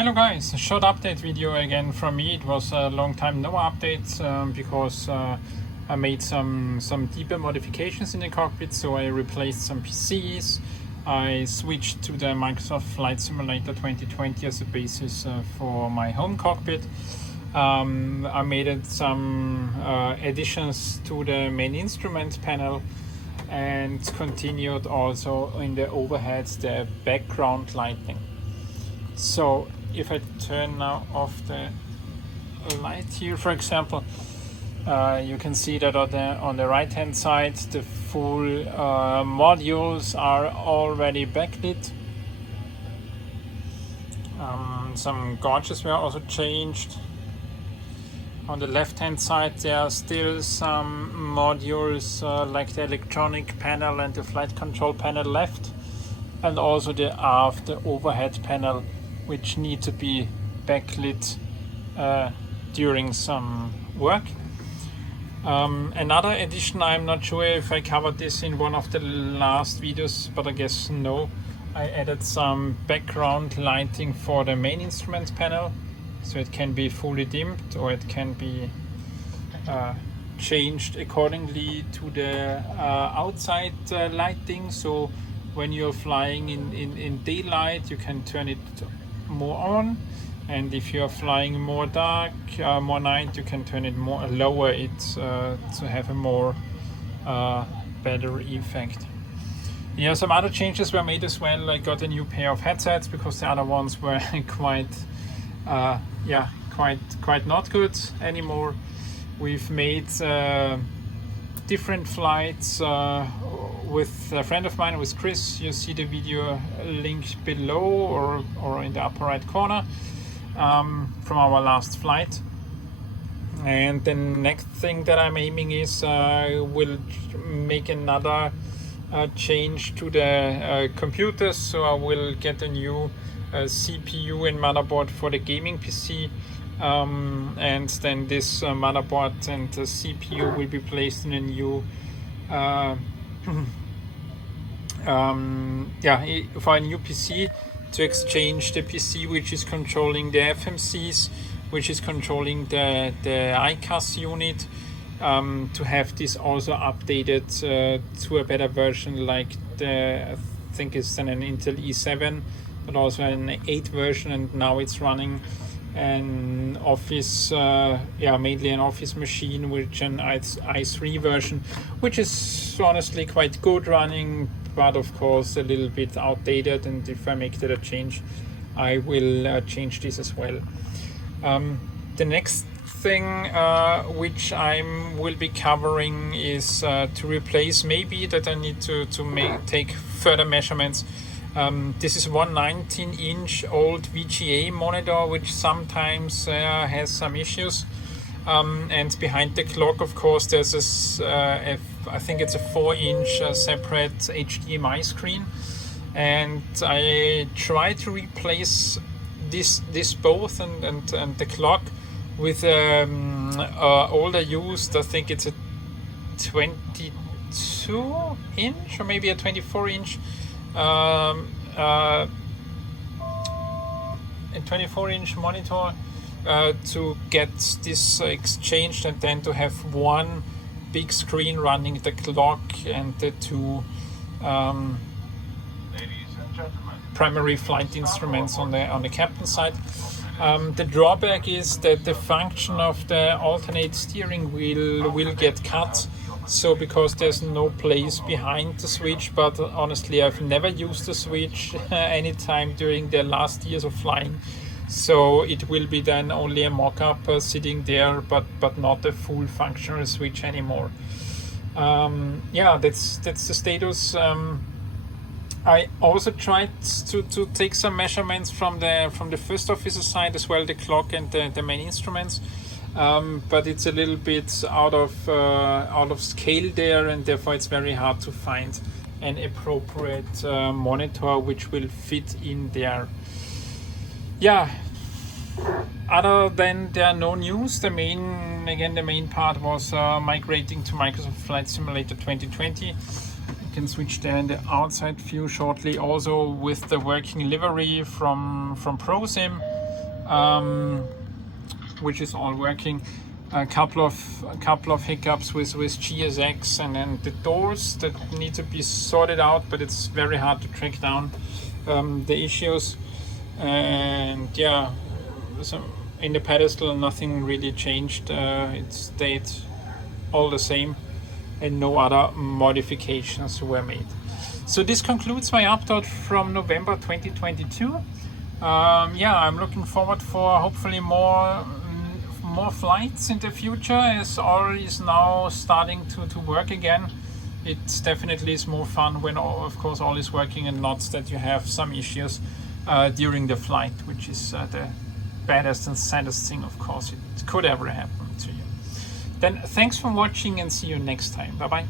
Hello guys, a short update video again from me. It was a long time no updates because I made some deeper modifications in the cockpit. So I replaced some PCs, I switched to the Microsoft Flight Simulator 2020 as a basis for my home cockpit. I made some additions to the main instrument panel and continued also in the overheads the background lighting. So if I turn now off the light here, for example, you can see that on the right hand side the full modules are already backlit. Some gauges were also changed. On the left hand side there are still some modules like the electronic panel and the flight control panel left, and also the aft, the overhead panel, which need to be backlit during some work. Another addition, I'm not sure if I covered this in one of the last videos, but I guess no. I added some background lighting for the main instruments panel, so it can be fully dimmed or it can be changed accordingly to the outside lighting. So when you're flying in daylight, you can turn it more on, and if you are flying more dark, more night, you can turn it more lower it to have a more better effect. Yeah, some other changes were made as well. I got a new pair of headsets because the other ones were quite not good anymore. We've made different flights with a friend of mine, with Chris. You see the video linked below or in the upper right corner from our last flight. And the next thing that I'm aiming is we'll make another change to the computers. So I will get a new CPU and motherboard for the gaming PC. And then this motherboard and the CPU will be placed in a new for a new PC, to exchange the PC which is controlling the FMCs, which is controlling the ICAS unit, to have this also updated to a better version, like I think it's an Intel i7, but also an 8 version, and now it's running an office, mainly an office machine, which an i3 version, which is honestly quite good running, but of course a little bit outdated, and if I make that a change, I will change this as well. The next thing which I will be covering is to replace, maybe that I need to take further measurements. This is one 19-inch old VGA monitor, which sometimes has some issues. And behind the clock, of course, there's this, I think it's a 4-inch separate HDMI screen. And I try to replace this both and the clock with older used, I think it's a 22-inch or maybe a 24-inch. A 24-inch monitor to get this exchanged, and then to have one big screen running the clock and the two primary flight instruments on the captain side. The drawback is that the function of the alternate steering wheel will get cut. So because there's no place behind the switch, but honestly I've never used the switch anytime during the last years of flying, so it will be then only a mock-up sitting there, but not a full functional switch anymore. That's the status. I also tried to take some measurements from the first officer side as well, the clock and the main instruments. But it's a little bit out of scale there, and therefore it's very hard to find an appropriate monitor which will fit in there. Other than there are no news, the main part was migrating to Microsoft Flight Simulator 2020. You can switch there in the outside view shortly, also with the working livery from ProSim. which is all working. A couple of hiccups with GSX, and then the doors that need to be sorted out, but it's very hard to track down the issues. And yeah, so in the pedestal nothing really changed. It stayed all the same, and no other modifications were made. So this concludes my update from November 2022. Yeah, I'm looking forward for hopefully more flights in the future, as all is now starting to work again. It's definitely is more fun when of course all is working, and not that you have some issues during the flight, which is the baddest and saddest thing of course it could ever happen to you. Then thanks for watching, and see you next time. Bye bye.